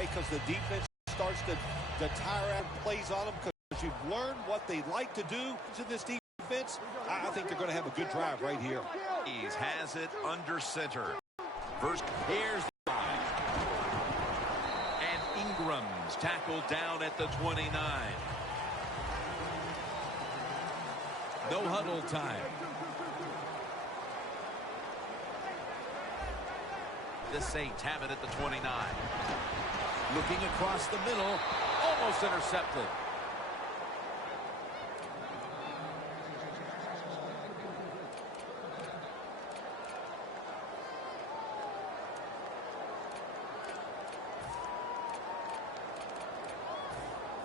Why? Because the defense starts to tire out plays on them because you've learned what they like to do to this defense. I think they're going to have a good drive right here. He has it under center. First, here's the line. And Ingram's tackled down at the 29. No huddle time. The Saints have it at the 29. Looking across the middle, almost intercepted.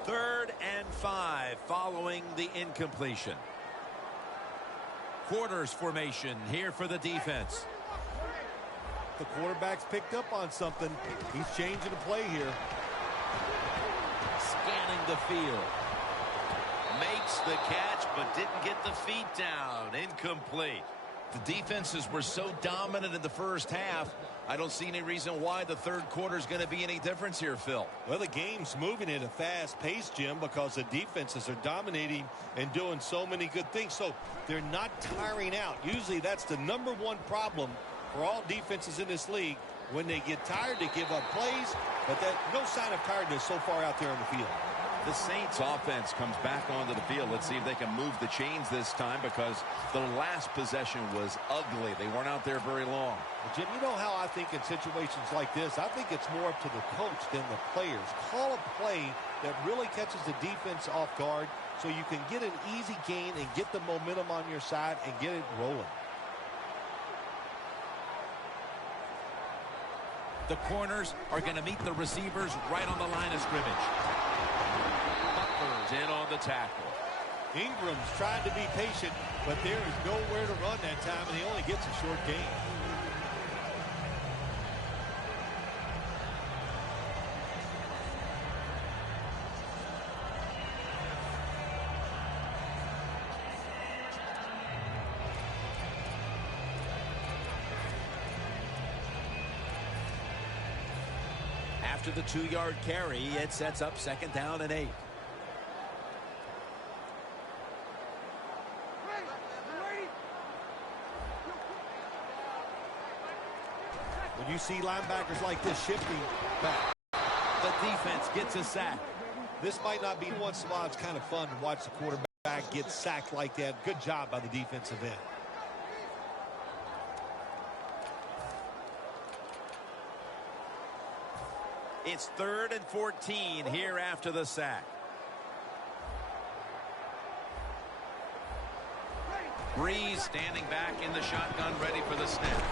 Third and 5 following the incompletion. Quarters formation here for the defense. The quarterback's picked up on something. He's changing the play here. Scanning the field. Makes the catch, but didn't get the feet down. Incomplete. The defenses were so dominant in the first half. I don't see any reason why the third quarter is going to be any difference here, Phil. Well, the game's moving at a fast pace, Jim, because the defenses are dominating and doing so many good things. So they're not tiring out. Usually that's the number one problem for all defenses in this league. When they get tired, they give up plays, but no sign of tiredness so far out there on the field. The Saints offense comes back onto the field. Let's see if they can move the chains this time, because the last possession was ugly. They weren't out there very long. Well, Jim, you know how I think in situations like this, I think it's more up to the coach than the players. Call a play that really catches the defense off guard so you can get an easy gain and get the momentum on your side and get it rolling. The corners are going to meet the receivers right on the line of scrimmage. Butler's in on the tackle. Ingram's trying to be patient, but there is nowhere to run that time, and he only gets a short gain. After the 2-yard carry, it sets up 2nd down and 8. When you see linebackers like this shifting back, the defense gets a sack. This might not be once in a while. It's kind of fun to watch the quarterback get sacked like that. Good job by the defensive end. It's 3rd and 14 here after the sack. Breeze standing back in the shotgun, ready for the snap.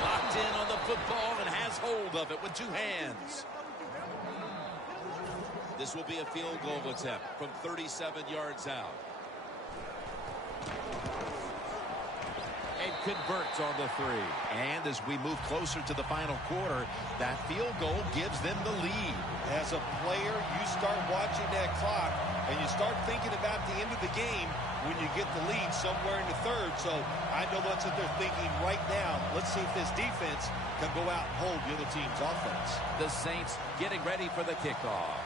Locked in on the football and has hold of it with 2 hands. This will be a field goal attempt from 37 yards out. And converts on the 3. And as we move closer to the final quarter, that field goal gives them the lead. As a player, you start watching that clock, and you start thinking about the end of the game when you get the lead somewhere in the 3rd. So I know that's what they're thinking right now. Let's see if this defense can go out and hold the other team's offense. The Saints getting ready for the kickoff.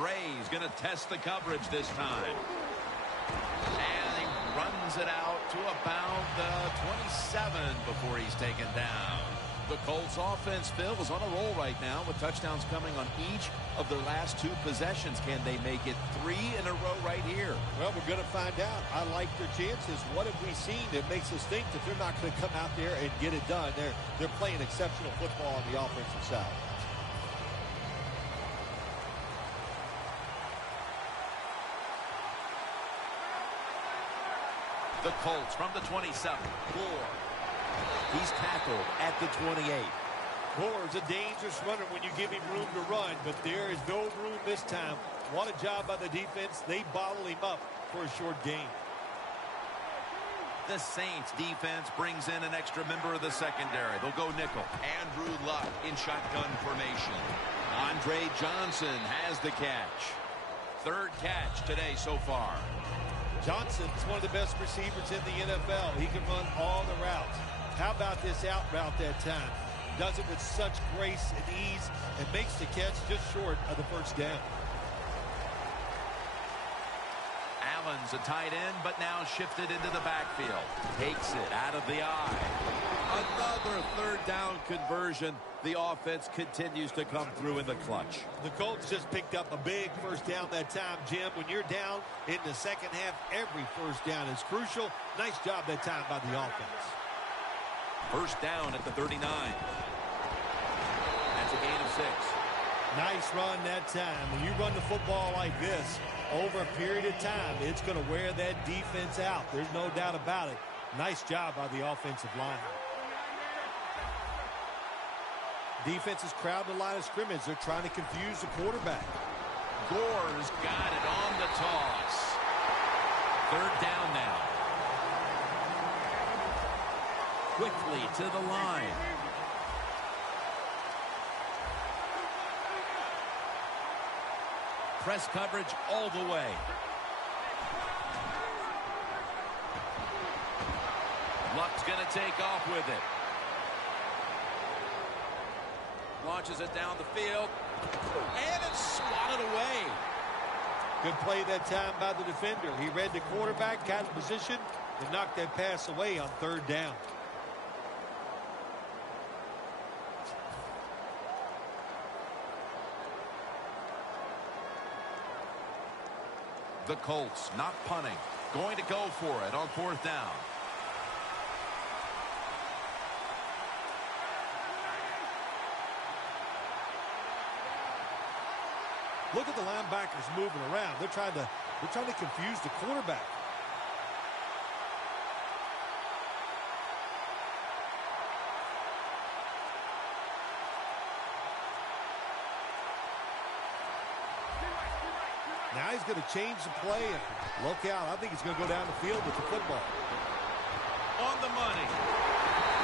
Ray's going to test the coverage this time. And he runs it out to about the 27 before he's taken down. The Colts offense, Phil, is on a roll right now with touchdowns coming on each of their last 2 possessions. Can they make it 3 in a row right here? Well, we're going to find out. I like their chances. What have we seen that makes us think that they're not going to come out there and get it done? They're playing exceptional football on the offensive side. The Colts from the 27. Gore. He's tackled at the 28. Gore's a dangerous runner when you give him room to run, but there is no room this time. What a job by the defense. They bottle him up for a short gain. The Saints defense brings in an extra member of the secondary. They'll go nickel. Andrew Luck in shotgun formation. Andre Johnson has the catch. 3rd catch today so far. Johnson's one of the best receivers in the NFL. He can run all the routes. How about this out route that time? Does it with such grace and ease and makes the catch just short of the first down. Allen's a tight end, but now shifted into the backfield. Takes it out of the eye. Another third down conversion. The offense continues to come through in the clutch. The Colts just picked up a big first down that time, Jim. When you're down in the second half, every first down is crucial. Nice job that time by the offense. First down at the 39. That's a gain of 6. Nice run that time. When you run the football like this, over a period of time, it's going to wear that defense out. There's no doubt about it. Nice job by the offensive line. Defense is crowding the line of scrimmage. They're trying to confuse the quarterback. Gore's got it on the toss. Third down now. Quickly to the line. Press coverage all the way. Luck's going to take off with it. Launches it down the field. And it's swatted away. Good play that time by the defender. He read the quarterback, got in position, and knocked that pass away on third down. The Colts not punting. Going to go for it on fourth down. Look at the linebackers moving around. They're trying to confuse the quarterback. Now he's going to change the play and look out. I think he's going to go down the field with the football. On the money.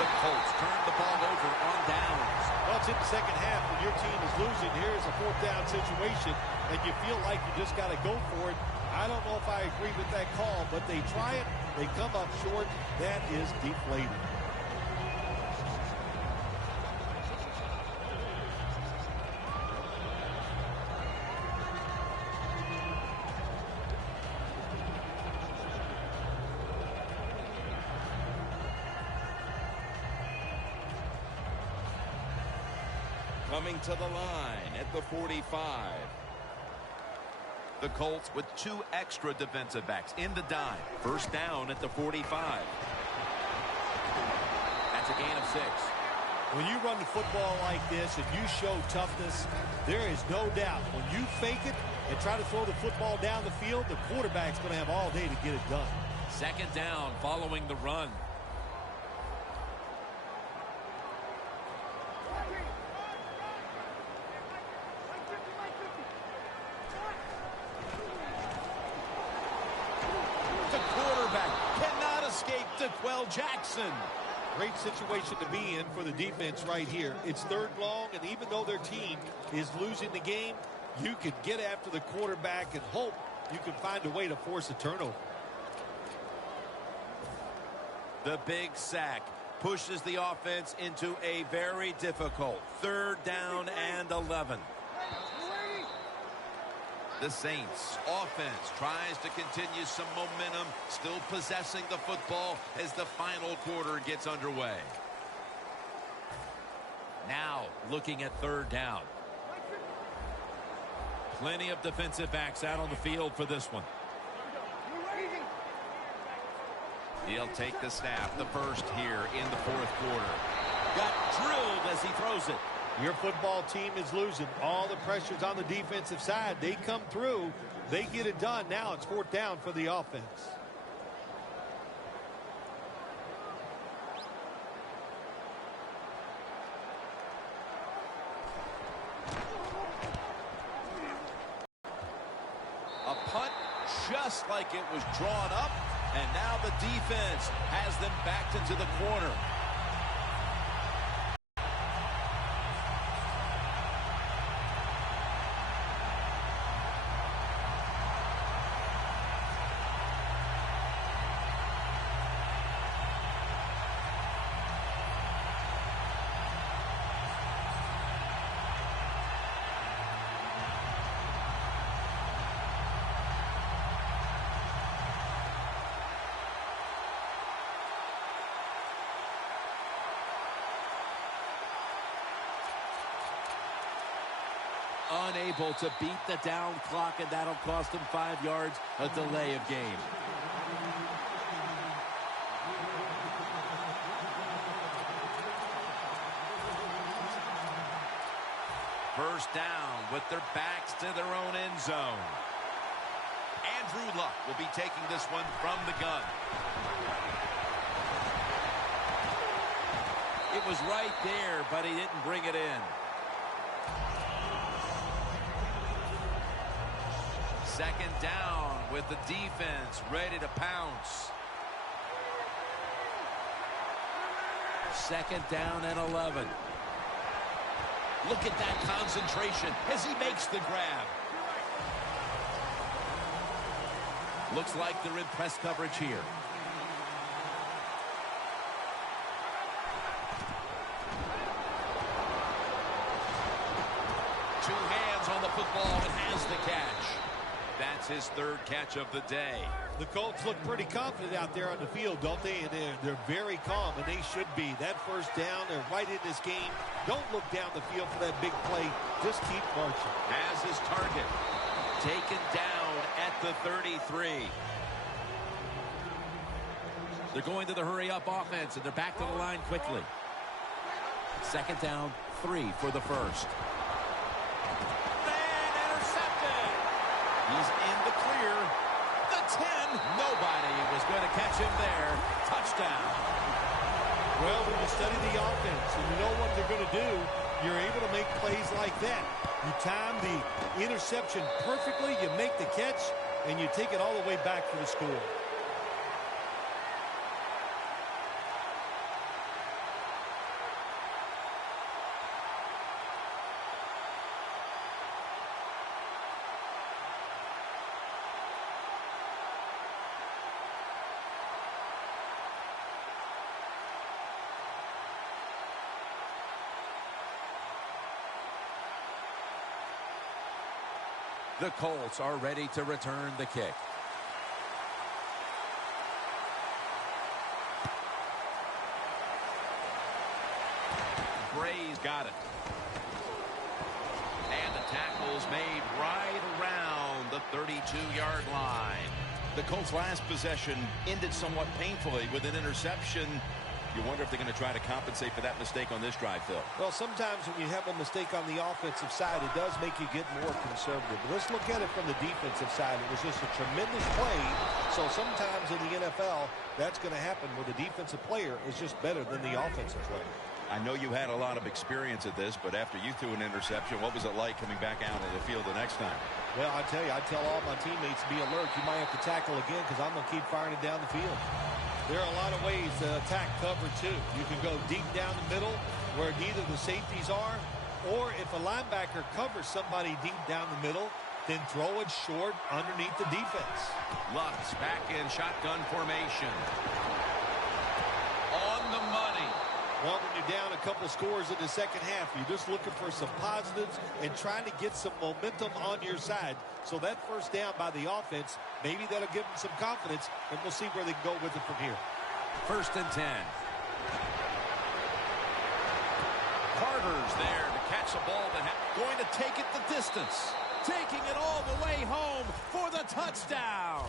The Colts turn the ball over on downs. Well, it's in the second half when your team is losing. Here's a fourth down situation, and you feel like you just got to go for it. I don't know if I agree with that call, but they try it. They come up short. That is deflating. Coming to the line at the 45. The Colts with 2 extra defensive backs in the dime. First down at the 45. That's a gain of 6. When you run the football like this and you show toughness, there is no doubt when you fake it and try to throw the football down the field, the quarterback's going to have all day to get it done. Second down following the run. Jackson. Great situation to be in for the defense right here. It's third long, and even though their team is losing the game, you can get after the quarterback and hope you can find a way to force a turnover. The big sack pushes the offense into a very difficult third down and 11. The Saints offense tries to continue some momentum, still possessing the football as the final quarter gets underway. Now looking at third down. Plenty of defensive backs out on the field for this one. He'll take the snap, the first here in the fourth quarter. Got drilled as he throws it. Your football team is losing. All the pressure's on the defensive side. They come through. They get it done. Now it's fourth down for the offense. A punt just like it was drawn up. And now the defense has them backed into the corner. unable to beat the down clock, and that'll cost him 5 yards, a delay of game. First down with their backs to their own end zone. Andrew Luck will be taking this one from the gun. It was right there, but he didn't bring it in. Second down with the defense ready to pounce. Second down and 11. Look at that concentration as he makes the grab. Looks like they're in press coverage here. Two hands on the football and has the catch. That's his third catch of the day. The Colts look pretty confident out there on the field, don't they? And they're very calm, and they should be. That first down, they're right in this game. Don't look down the field for that big play. Just keep marching. Has his target. Taken down at the 33. They're going to the hurry-up offense, and they're back to the line quickly. Second down, 3 for the first. And intercepted. He's in the clear. The 10. Nobody was going to catch him there. Touchdown. Well, when you study the offense and you know what they're going to do, you're able to make plays like that. You time the interception perfectly, you make the catch, and you take it all the way back for the score. The Colts are ready to return the kick. Bray's got it. And the tackle's made right around the 32-yard line. The Colts' last possession ended somewhat painfully with an interception. You wonder if they're going to try to compensate for that mistake on this drive, Phil. Well, sometimes when you have a mistake on the offensive side, it does make you get more conservative. But let's look at it from the defensive side. It was just a tremendous play. So sometimes in the NFL, that's going to happen where the defensive player is just better than the offensive player. I know you had a lot of experience at this, but after you threw an interception, what was it like coming back out of the field the next time? Well, I tell you, I tell all my teammates to be alert. You might have to tackle again because I'm going to keep firing it down the field. There are a lot of ways to attack cover, too. You can go deep down the middle where neither the safeties are, or if a linebacker covers somebody deep down the middle, then throw it short underneath the defense. Lutz back in shotgun formation. On the money. Well, when you're down a couple scores in the second half, you're just looking for some positives and trying to get some momentum on your side. So that first down by the offense, maybe that'll give them some confidence, and we'll see where they can go with it from here. First and 10. Carter's there to catch the ball, going to take it the distance. Taking it all the way home for the touchdown.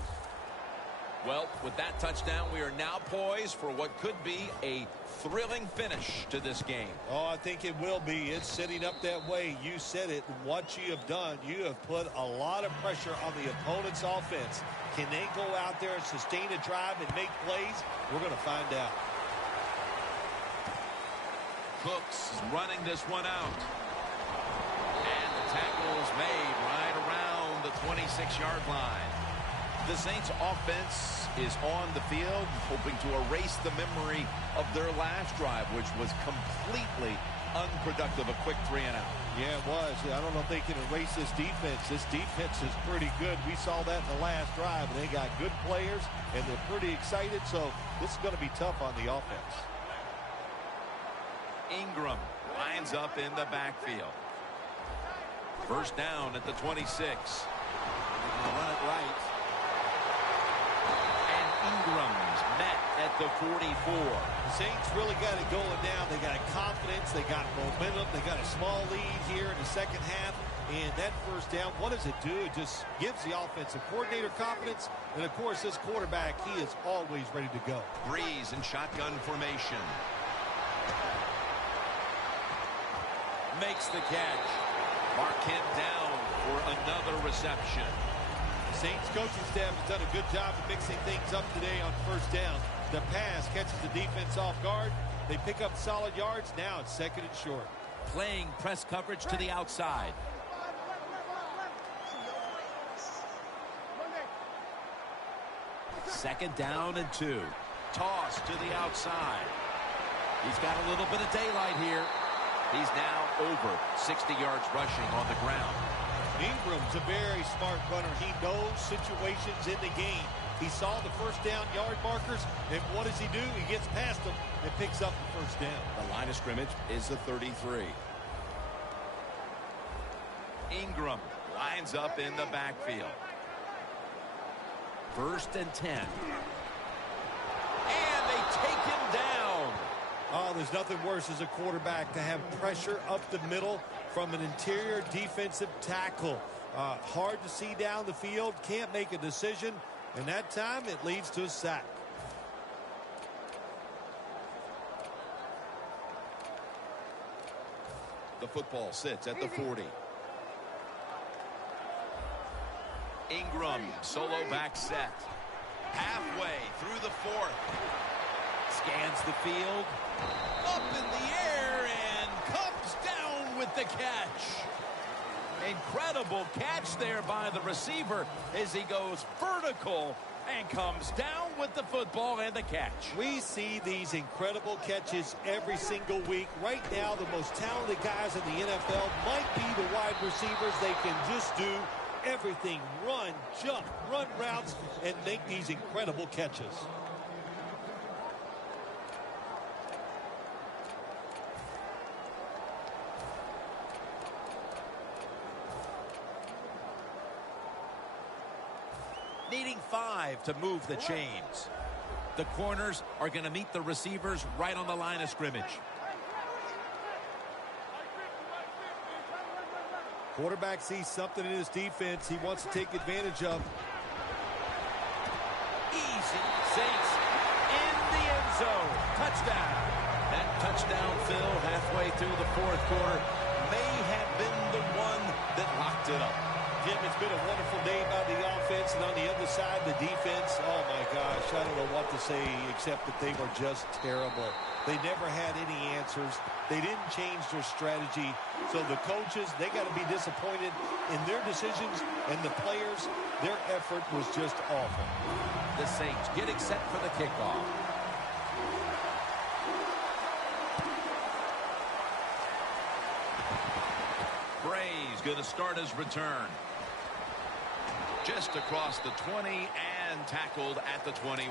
Well, with that touchdown, we are now poised for what could be a thrilling finish to this game. Oh, I think it will be. It's setting up that way. You said it. What you have done, you have put a lot of pressure on the opponent's offense. Can they go out there and sustain a drive and make plays? We're going to find out. Cooks is running this one out. And the tackle is made right around the 26-yard line. The Saints offense is on the field, hoping to erase the memory of their last drive, which was completely unproductive, a quick 3 and out. Yeah, it was. I don't know if they can erase this defense. This defense is pretty good. We saw that in the last drive, and they got good players, and they're pretty excited, so this is going to be tough on the offense. Ingram lines up in the backfield. First down at the 26. Run it right. Ingram's met at the 44. The Saints really got it going now. They got confidence. They got momentum. They got a small lead here in the second half. And that first down, what does it do? It just gives the offensive coordinator confidence. And, of course, this quarterback, he is always ready to go. Breeze in shotgun formation. Makes the catch. Marquette down for another reception. The Saints coaching staff has done a good job of mixing things up today on first down. The pass catches the defense off guard. They pick up solid yards. Now it's second and short. Playing press coverage to the outside. Second down and 2. Toss to the outside. He's got a little bit of daylight here. He's now over 60 yards rushing on the ground. Ingram's a very smart runner. He knows situations in the game. He saw the first down yard markers, and what does he do? He gets past them and picks up the first down. The line of scrimmage is the 33. Ingram lines up in the backfield. First and 10. And they take him down. Oh, there's nothing worse as a quarterback to have pressure up the middle from an interior defensive tackle. Hard to see down the field, can't make a decision, and that time it leads to a sack. The football sits at the 40. Ingram, solo back set. Halfway through the 4th. Scans the field. Up in the air and comes down with the catch. Incredible catch there by the receiver as he goes vertical and comes down with the football and the catch. We see these incredible catches every single week. Right now, the most talented guys in the NFL might be the wide receivers. They can just do everything: run, jump, run routes, and make these incredible catches. Needing 5 to move the chains. The corners are going to meet the receivers right on the line of scrimmage. Quarterback sees something in his defense he wants to take advantage of. Easy. Saints in the end zone. Touchdown. That touchdown, Phil, halfway through the 4th quarter may have been the one that locked it up. Jim, it's been a wonderful day by the offense, and on the other side, the defense, oh my gosh, I don't know what to say except that they were just terrible. They never had any answers. They didn't change their strategy. So the coaches, they got to be disappointed in their decisions, and the players, their effort was just awful. The Saints getting set for the kickoff. Bray's going to start his return. Just across the 20 and tackled at the 21.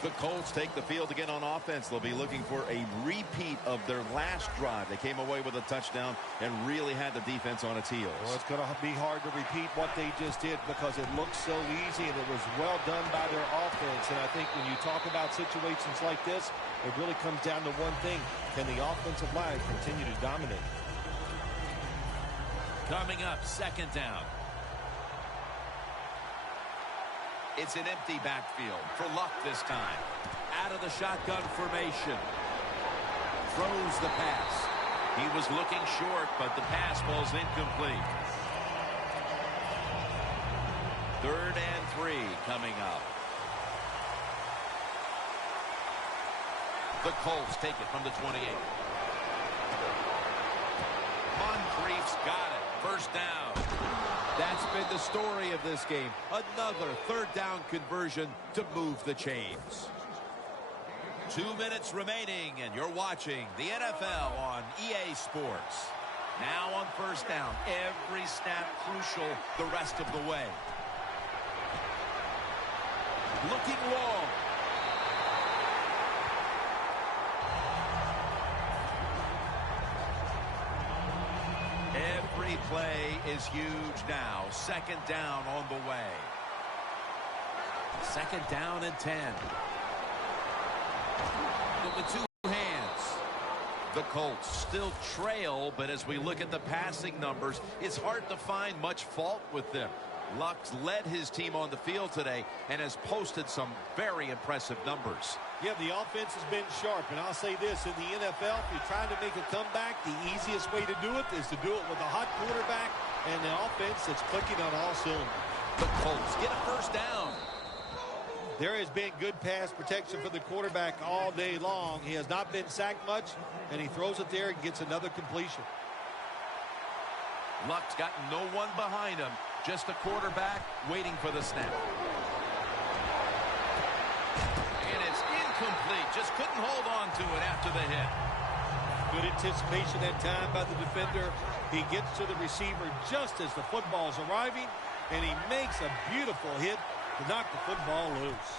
The Colts take the field again on offense. They'll be looking for a repeat of their last drive. They came away with a touchdown and really had the defense on its heels. Well, it's going to be hard to repeat what they just did because it looked so easy and it was well done by their offense. And I think when you talk about situations like this, it really comes down to one thing. Can the offensive line continue to dominate? Coming up, second down. It's an empty backfield for Luck this time. Out of the shotgun formation. Throws the pass. He was looking short, but the pass ball's incomplete. 3rd and 3 coming up. The Colts take it from the 28. Moncrief's got it. First down. That's been the story of this game. Another 3rd down conversion to move the chains. 2 minutes remaining, and you're watching the NFL on EA Sports. Now on first down. Every snap crucial the rest of the way. Looking long. Every play is huge now. 2nd down on the way. 2nd down and 10. With 2 hands. The Colts still trail, but as we look at the passing numbers, it's hard to find much fault with them. Luck's led his team on the field today and has posted some very impressive numbers. Yeah, the offense has been sharp, and I'll say this, in the NFL, if you're trying to make a comeback, the easiest way to do it is to do it with a hot quarterback and the offense that's clicking on all cylinders. The Colts get a first down. There has been good pass protection for the quarterback all day long. He has not been sacked much, and he throws it there and gets another completion. Luck's got no one behind him, just a quarterback waiting for the snap. And it's incomplete. Just couldn't hold on to it after the hit. Good anticipation that time by the defender. He gets to the receiver just as the football's arriving, and he makes a beautiful hit to knock the football loose.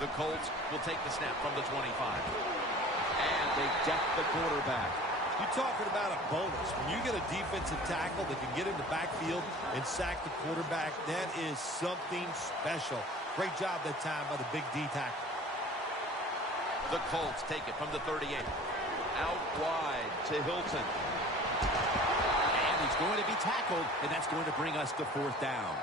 The Colts will take the snap from the 25. And they deck the quarterback. You're talking about a bonus. When you get a defensive tackle that can get in the backfield and sack the quarterback, that is something special. Great job that time by the big D tackle. The Colts take it from the 38. Out wide to Hilton. And he's going to be tackled, and that's going to bring us to fourth down.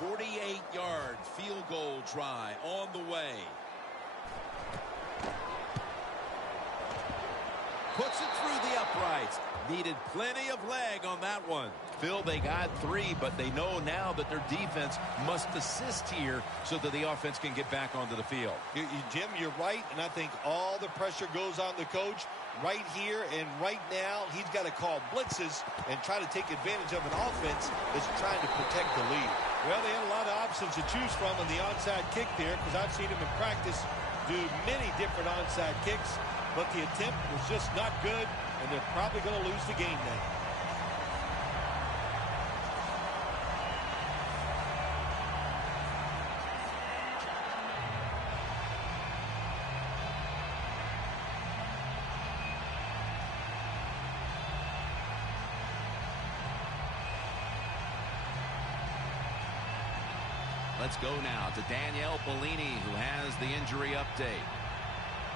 .48-yard field goal try on the way. Puts it through the uprights. Needed plenty of leg on that one. Phil, they got 3, but they know now that their defense must assist here so that the offense can get back onto the field. Jim, you're right, and I think all the pressure goes on the coach right here and right now. He's got to call blitzes and try to take advantage of an offense that's trying to protect the lead. Well, they had a lot of options to choose from in the onside kick there, because I've seen him in practice do many different onside kicks, but the attempt was just not good, and they're probably going to lose the game now. Let's go now to Danielle Bellini, who has the injury update.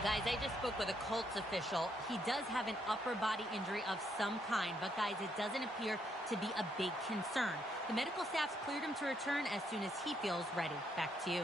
Guys, I just spoke with a Colts official. He does have an upper body injury of some kind, but guys, it doesn't appear to be a big concern. The medical staff's cleared him to return as soon as he feels ready. Back to you.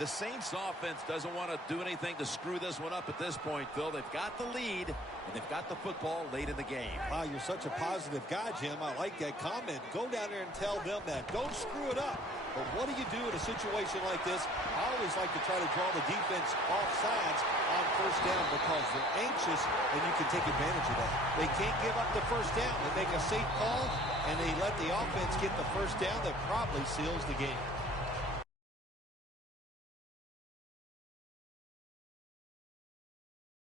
The Saints offense doesn't want to do anything to screw this one up at this point, Phil. They've got the lead, and they've got the football late in the game. Wow, you're such a positive guy, Jim. I like that comment. Go down there and tell them that. Don't screw it up. But what do you do in a situation like this? I always like to try to draw the defense off sides on first down because they're anxious, and you can take advantage of that. They can't give up the first down. They make a safe call, and they let the offense get the first down that probably seals the game.